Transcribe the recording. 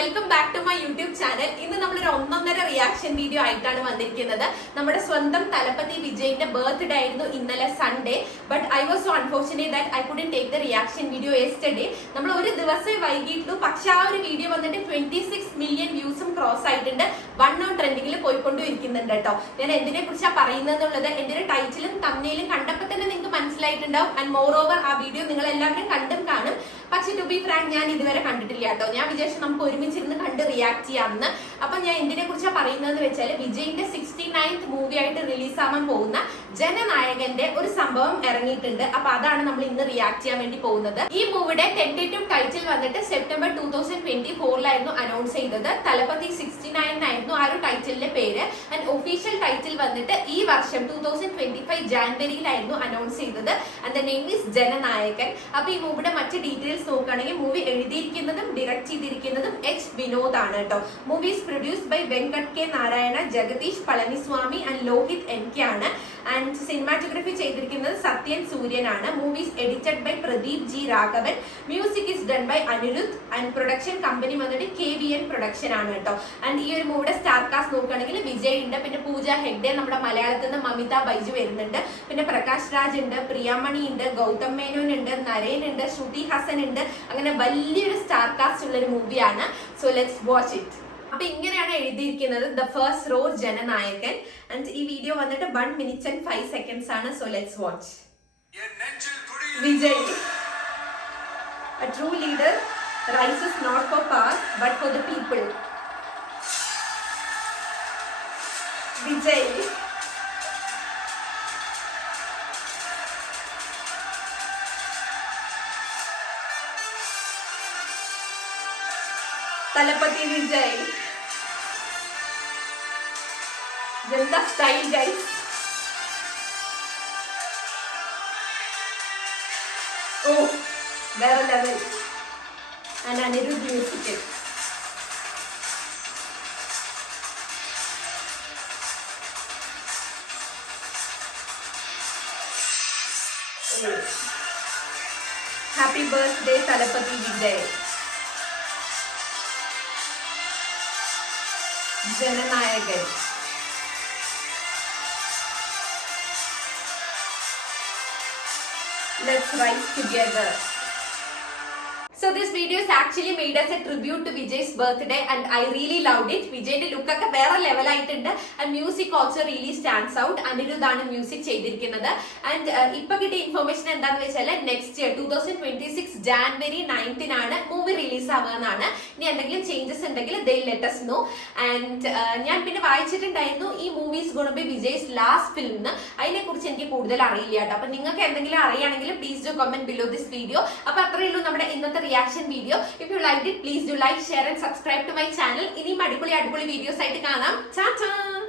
Welcome back to my YouTube channel. ഇന്ന് നമ്മളൊരു ഒന്നൊന്നര റിയാക്ഷൻ വീഡിയോ ആയിട്ടാണ് വന്നിരിക്കുന്നത്. നമ്മുടെ സ്വന്തം തലപ്പതി വിജയിന്റെ ബർത്ത്ഡേ ആയിരുന്നു ഇന്നലെ Sunday. But I was so unfortunate that I couldn't take the reaction video yesterday. നമ്മൾ ഒരു ദിവസമേ വൈകിട്ടുള്ളൂ, പക്ഷെ ആ ഒരു വീഡിയോ വന്നിട്ട് 26 മില്യൺ വ്യൂസും ക്രോസ് ആയിട്ടുണ്ട്. 1 on ട്രെൻഡിങ്ങിൽ പോയിക്കൊണ്ടിരിക്കുന്നുണ്ട് കേട്ടോ. ഞാൻ എന്തിനെ കുറിച്ചാണ് പറയുന്നത് എന്റെ ഒരു ടൈറ്റിലും തമ്മിലും കണ്ടപ്പോൾ തന്നെ നിങ്ങൾക്ക് മനസ്സിലായിട്ടുണ്ടാവും. ആൻഡ് മോർ ഓവർ ആ വീഡിയോ നിങ്ങൾ എല്ലാവരും കണ്ടും കാണും. പക്ഷെ ടു ബി ഫ്രാങ്ക് ഞാൻ ഇതുവരെ കണ്ടിട്ടില്ല കേട്ടോ. ഞാൻ വിചാരിച്ചു നമുക്ക് ഒരുമിച്ചിരുന്ന് കണ്ട് റിയാക്ട് ചെയ്യാമെന്ന്. അപ്പൊ ഞാൻ എന്തിനെ കുറിച്ചാണ് പറയുന്നതെന്ന് വെച്ചാൽ വിജയിന്റെ 69th മൂവി ആയിട്ട് റിലീസ് ആവാൻ പോകുന്ന ജനനായകന്റെ ഒരു സംഭവം ഇറങ്ങിയിട്ടുണ്ട്. അപ്പൊ അതാണ് നമ്മൾ ഇന്ന് റിയാക്ട് ചെയ്യാൻ വേണ്ടി പോകുന്നത്. ഈ മൂവിയുടെ ടെന്റേറ്റീവ് ടൈറ്റിൽ വന്നിട്ട് സെപ്റ്റംബർ 2024 അനൗൺസ് ചെയ്തത്. തലപ്പതി 69 ആയിരുന്നു ആ ഒരു ടൈറ്റിലിന്റെ പേര്. ആൻഡ് ഒഫീഷ്യൽ ടൈറ്റിൽ വന്നിട്ട് ഈ വർഷം 2025 ജാനുവരിയിലായിരുന്നു അനൗൺസ് ചെയ്തത്. And the name is Jananayagan. അപ്പൊ ഈ മൂവിയുടെ മറ്റ് ഡീറ്റെയിൽസ് നോക്കുകയാണെങ്കിൽ മൂവി എഴുതിയിരിക്കുന്നതും ഡയറക്ട് ചെയ്തിരിക്കുന്നതും എച്ച് വിനോദ് ആണ് കേട്ടോ. Movie is produced by Venkat K Narayana, Jagadish Palaniswami and Lohith NK ആണ്. ആൻഡ് സിനിമാറ്റോഗ്രഫി ചെയ്തിരിക്കുന്നത് സത്യൻ സൂര്യനാണ്. Movie is edited by Pradeep G Raghavan. Music is done by Anirudh. And production company വന്നിട്ട് KVN പ്രൊഡക്ഷൻ ആണ് കേട്ടോ. ആൻഡ് ഈ ഒരു മൂവിയുടെ സ്റ്റാർ കാസ്റ്റ് നോക്കുകയാണെങ്കിൽ വിജയ് ഉണ്ട്, പിന്നെ പൂജ ഹെഗ്ഡെ, നമ്മുടെ മലയാളത്തിൽ നിന്ന് മമിത ബൈജു വരുന്നുണ്ട്, പിന്നെ പ്രകാശ് രാജ് ഉണ്ട്, പ്രിയാമണി ഉണ്ട്, ഗൗതം മേനോൻ ഉണ്ട്, നരേൻ ഉണ്ട്, ശ്രുതി ഹസൻ ഉണ്ട്. അങ്ങനെ വലിയൊരു സ്റ്റാർ കാസ്റ്റ് ഉള്ള ഒരു മൂവിയാണ്. So let's watch it. അപ്പൊ ഇങ്ങനെയാണ് എഴുതിയിരിക്കുന്നത്, the first row Jananayakan. And ഈ വീഡിയോ വന്നിട്ട് 1 minute and 5 seconds ആണ്. So let's watch. Vijay, a true leader rises not for power but for the people. Vijay, Thalapathy Vijay, എന്താ സ്റ്റൈൽ ഗൈസ്. ഓ വേറെ level. And Anirudh music. Happy birthday Thalapathy Vijay. Jananayagan. Let's rise together. So this video is actually made as a tribute to Vijay's birthday and I really loved it. Vijayന്റെ look ഒക്കെ വേറെ level ആയിട്ടുണ്ട്. And music also really stands out. Anirudh ആണ് music ചെയ്തിരിക്കുന്നത്. ആൻഡ് ഇപ്പൊ കിട്ടിയ information എന്താണെന്ന് വെച്ചാൽ next year 2026 January 9 movie release ആവുകയെന്നാണ്. ഇനി എന്തെങ്കിലും ചേഞ്ചസ് ഉണ്ടെങ്കിൽ they let us know. And ഞാൻ പിന്നെ വായിച്ചിട്ടുണ്ടായിരുന്നു ഈ movies gonna be Vijay's last film എന്ന്. അതിനെ കുറിച്ച് എനിക്ക് കൂടുതൽ അറിയില്ല കേട്ടോ. അപ്പൊ നിങ്ങൾക്ക് എന്തെങ്കിലും അറിയുകയാണെങ്കിൽ please do comment below this video. അപ്പൊ അത്രയേ ഉള്ളൂ നമ്മുടെ ഇന്നത്തെ reaction video. If you like it please do like, share and subscribe to my channel. ഇനിയും അടിപൊളി വീഡിയോസ് ആയിട്ട് കാണാം. ടാറ്റാ.